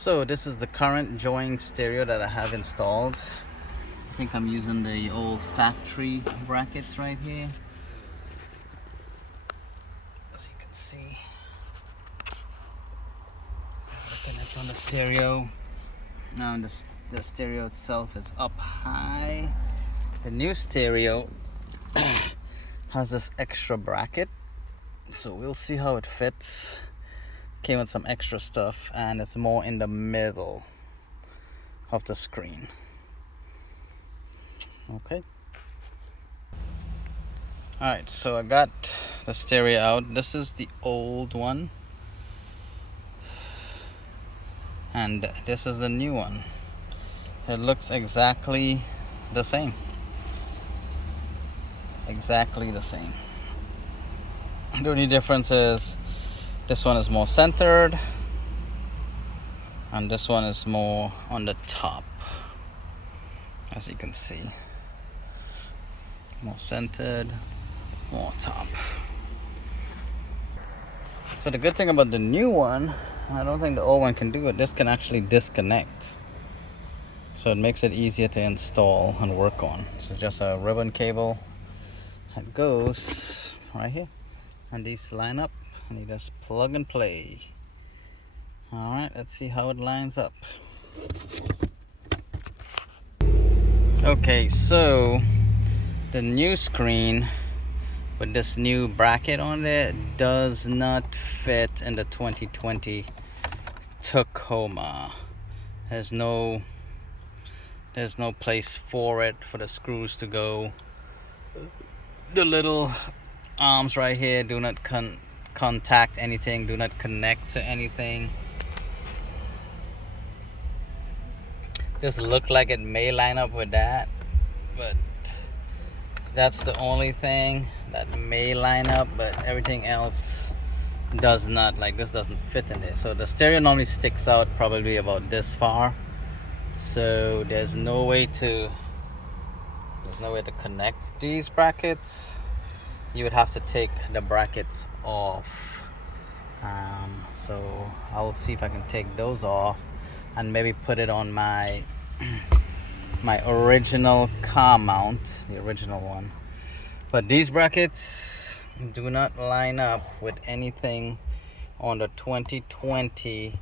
So this is the current Joing stereo that I have installed. I think I'm using the old factory brackets right here. As you can see, connect on the stereo. Now the stereo itself is up high. The new stereo has this extra bracket, so we'll see how it fits. Came with some extra stuff, and it's more in the middle of the screen. Okay. Alright, so I got the stereo out. This is the old one, and this is the new one. It looks exactly the same. Exactly the same. The only difference is this one is more centered, and this one is more on the top, as you can see. More centered, more top. So the good thing about the new one, I don't think the old one can do it. This can actually disconnect, so it makes it easier to install and work on. So just a ribbon cable that goes right here, and these line up, and you just plug and play. Alright, let's see how it lines up. Okay, so the new screen with this new bracket on it does not fit in the 2020 Tacoma. There's no place for it, for the screws to go. The little arms right here do not contact anything, do not connect to anything. This look like it may line up with that, but that's the only thing that may line up, but everything else does not. Like, this doesn't fit in there. So the stereo normally sticks out probably about this far, so there's no way to connect these brackets. You would have to take the brackets off. So I'll see if I can take those off and maybe put it on my original car mount, the original one. But these brackets do not line up with anything on the 2020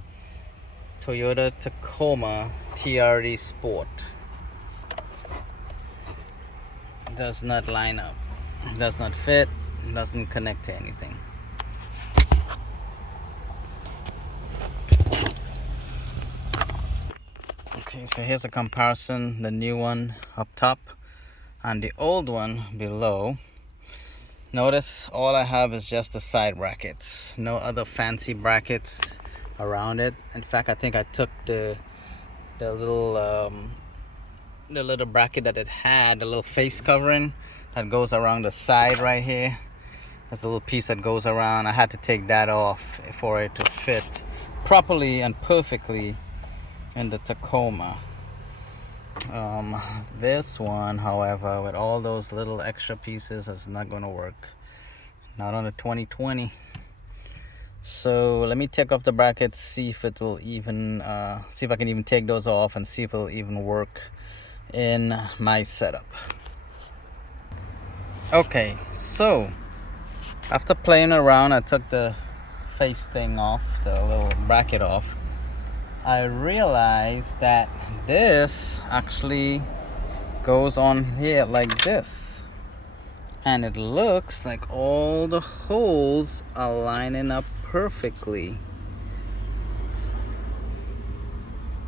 Toyota Tacoma TRD Sport. Does not line up, does not fit, doesn't connect to anything. Okay, so here's a comparison, the new one up top and the old one below. Notice all I have is just the side brackets, no other fancy brackets around it. In fact, I think I took the little bracket that it had, the little face covering that goes around the side right here. There's a little piece that goes around. I had to take that off for it to fit properly and perfectly in the Tacoma. This one, however, with all those little extra pieces, is not going to work. Not on the 2020. So let me take off the brackets, see if it will even, see if I can even take those off and see if it'll even work in my setup. Okay, so after playing around, I took the face thing off, the little bracket off. I realized that this actually goes on here like this, and it looks like all the holes are lining up perfectly.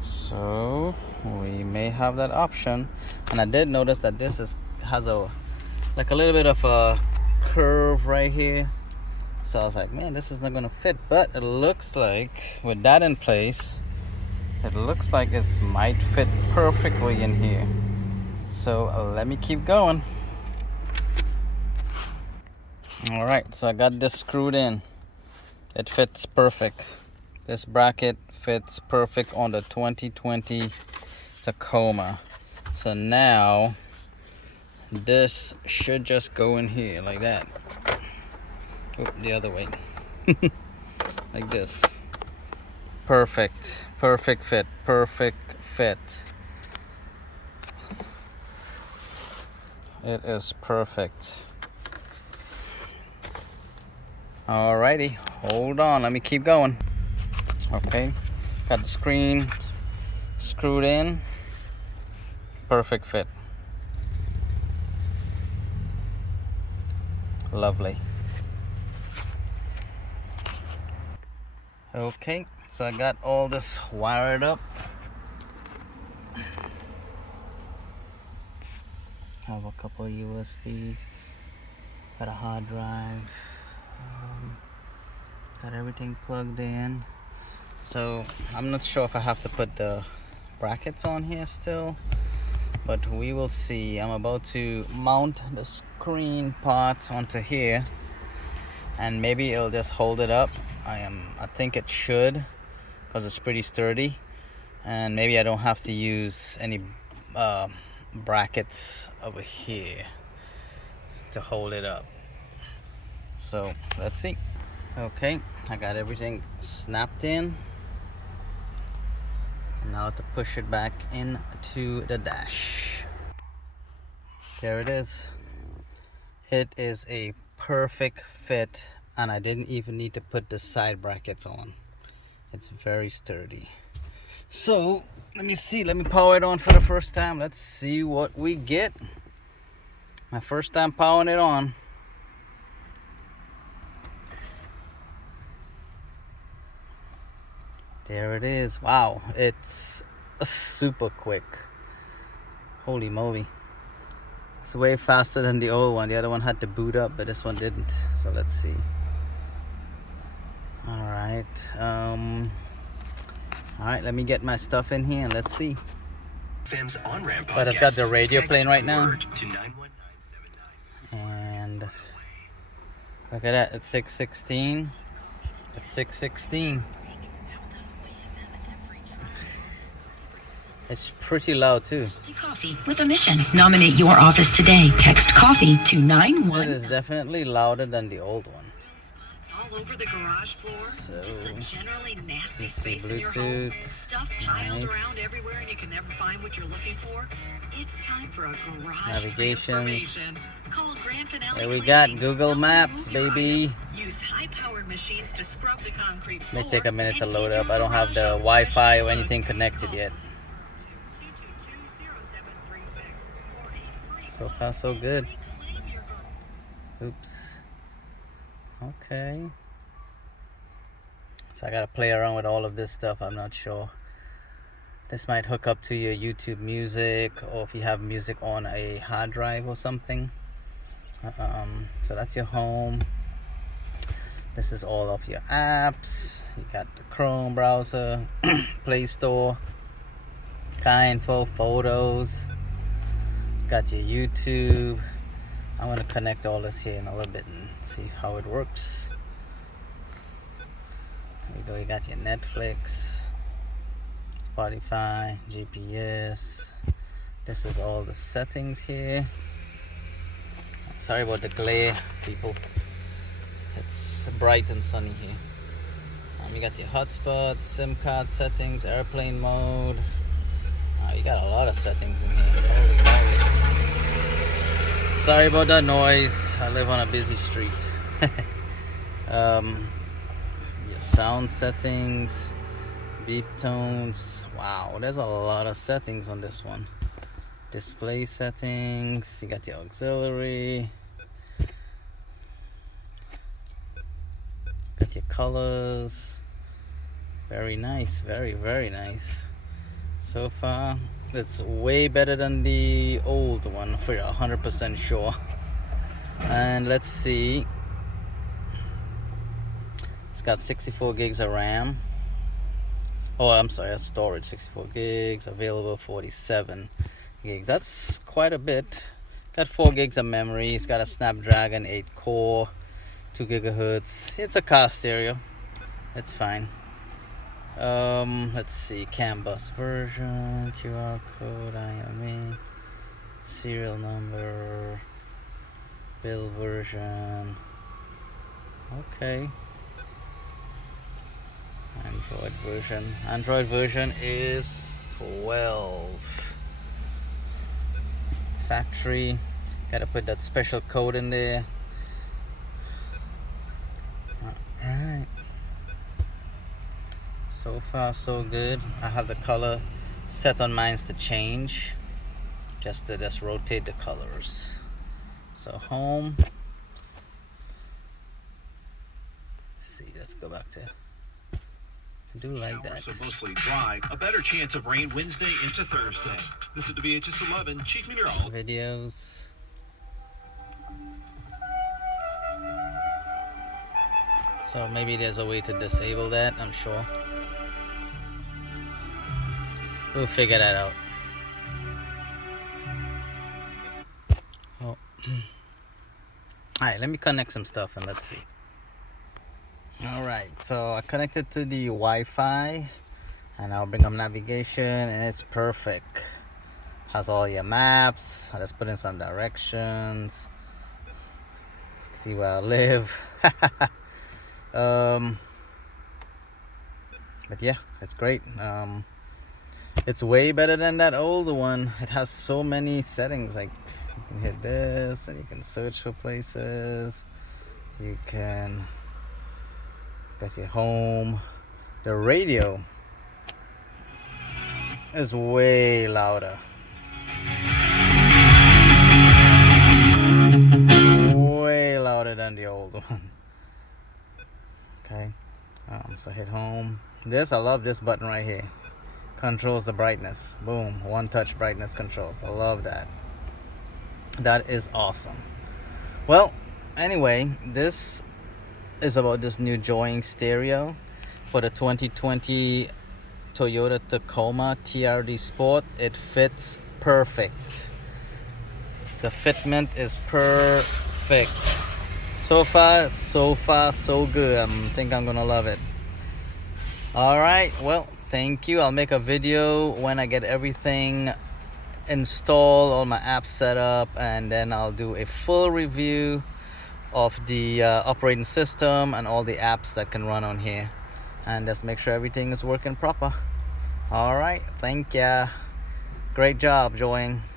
So we may have that option. And I did notice that this has a little bit of a curve right here, so I was like, man, this is not gonna fit. But it looks like with that in place, it looks like it might fit perfectly in here. So let me keep going. All right, so I got this screwed in. It fits perfect. This bracket fits perfect on the 2020 Tacoma. So now this should just go in here like that. Oh, the other way. Like this. Perfect. Perfect fit. Perfect fit. It is perfect. Alrighty, hold on, let me keep going. Okay, got the screen screwed in. Perfect fit. Lovely. Okay, so I got all this wired up. Have a couple of USB. Got a hard drive. Got everything plugged in. So I'm not sure if I have to put the brackets on here still, but we will see. I'm about to mount the screen part onto here, and maybe it'll just hold it up. I think it should, because it's pretty sturdy, and maybe I don't have to use any brackets over here to hold it up. So let's see. Okay, I got everything snapped in. Now to push it back into the dash. There it is. It is a perfect fit, and I didn't even need to put the side brackets on. It's very sturdy. So let me see, let me power it on for the first time. Let's see what we get. My first time powering it on. There it is. Wow, it's super quick. Holy moly. It's way faster than the old one. The other one had to boot up, but this one didn't. So let's see. Alright. Alright, let me get my stuff in here and let's see. So I just got the radio playing right now. And look at that, it's 6:16. It's 6:16. It's pretty loud too. Coffee with a mission. Nominate your office today. Text coffee to 91. It is definitely louder than the old one. All over the garage floor. So, just a generally nasty let's see, space in your home. Bluetooth. Stuff piled Nice. around everywhere and you can never find what you're looking for. It's time for a garage Navigations. transformation. Call Grand Finale There we Cleaning. got Google Maps, Remove your baby. items. Use high-powered machines to scrub the concrete floor. May take a minute to and load keep up. your I don't have garage the a Wi-Fi fresh or anything look. connected yet. So far, so good. Oops. Okay. So I gotta play around with all of this stuff. I'm not sure. This might hook up to your YouTube music, or if you have music on a hard drive or something. So that's your home. This is all of your apps. You got the Chrome browser, Play Store, Kindful, Photos. Got your YouTube. I'm gonna connect all this here in a little bit and see how it works. There you go. You got your Netflix, Spotify, GPS. This is all the settings here. Sorry about the glare, people. It's bright and sunny here. You got your hotspot, SIM card settings, airplane mode. You got a lot of settings in here. Holy moly. Sorry about that noise. I live on a busy street. Your sound settings, beep tones. Wow, there's a lot of settings on this one. Display settings. You got your auxiliary. Got your colors. Very nice. Very, very nice. So far, it's way better than the old one, for 100% sure. And let's see. It's got 64 gigs of RAM. Oh, I'm sorry, that's storage. 64 gigs, available 47 gigs. That's quite a bit. Got 4 gigs of memory. It's got a Snapdragon 8 core, 2 gigahertz. It's a car stereo. It's fine. Let's see, CAN bus version, QR code, IME, serial number, bill version. Okay. Android version is 12. Factory, gotta put that special code in there. Alright, so far so good. I have the color set on mine to change, just to rotate the colors. So home, let's see, let's go back to, I do like that. So mostly dry. A better chance of rain Wednesday into Thursday. This is WHS 11 Chief Meteorologist. Videos. So maybe there's a way to disable that, I'm sure. We'll figure that out. Oh. Alright, let me connect some stuff and let's see. Alright, so I connected to the Wi-Fi and I'll bring up navigation and it's perfect. Has all your maps. I just put in some directions. So you can see where I live. But yeah, it's great. It's way better than that older one. It has so many settings, like you can hit this and you can search for places. You can press your home. The radio is way louder. Way louder than the old one. Okay, so hit home. I love this button right here. Controls the brightness. Boom, one touch brightness controls. I love that. That is awesome. Well, anyway, this is about this new Joying stereo for the 2020 Toyota Tacoma TRD Sport. It fits perfect. The fitment is perfect. So far so good. I think I'm gonna love it. Alright, well, thank you. I'll make a video when I get everything installed, all my apps set up, and then I'll do a full review of the operating system and all the apps that can run on here, and just make sure everything is working proper. Alright, thank ya. Great job, Joying.